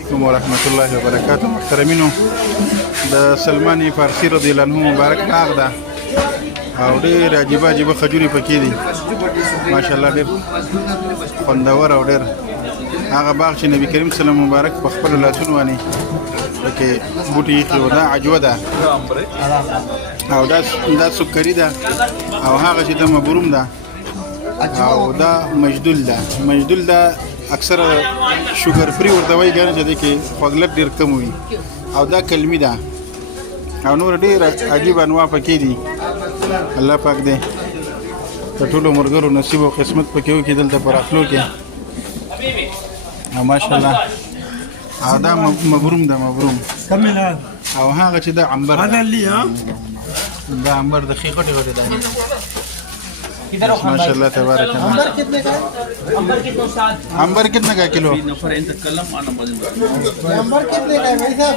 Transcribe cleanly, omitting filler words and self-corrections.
عليكم ورحمة الله وبركاته. محترمينو د سلماني فارسي رضی الله عنه مبارک باغ ده او ډېر عجیبه خجوري پکې دي ماشاءالله، ډېر خوندور او ډېر هغه باغ چې نبی کریم صلی الله علیه وسلم مبارک په خپل لاسونو باندې پکې بوټي ایښي وو. دا عجوه ده او دا سکري ده او هغه چې د مبروم ده او دا مجدول ده اکثر شوګر فری ورته وایي ګرځي چې دغه خوږلک ډیر کم وي او دا کلمی ده او نور ډیر عجیب انواع پکې دي. الله پاک دې ته ټول مرګرو نصیب او قسمت پکې وکړي دلته پر اخلو کې او ماشاءالله. او دا مبروم كمل او هغه چې دا عنبر هذا اللي دا عنبر د خې غټي ده माशाल्लाह तबारक अल्लाह. अंबर कितने साथ अंबर कितने का किलो? नफर इन तकल्लम आना बदल नंबर कितने का है भाई साहब?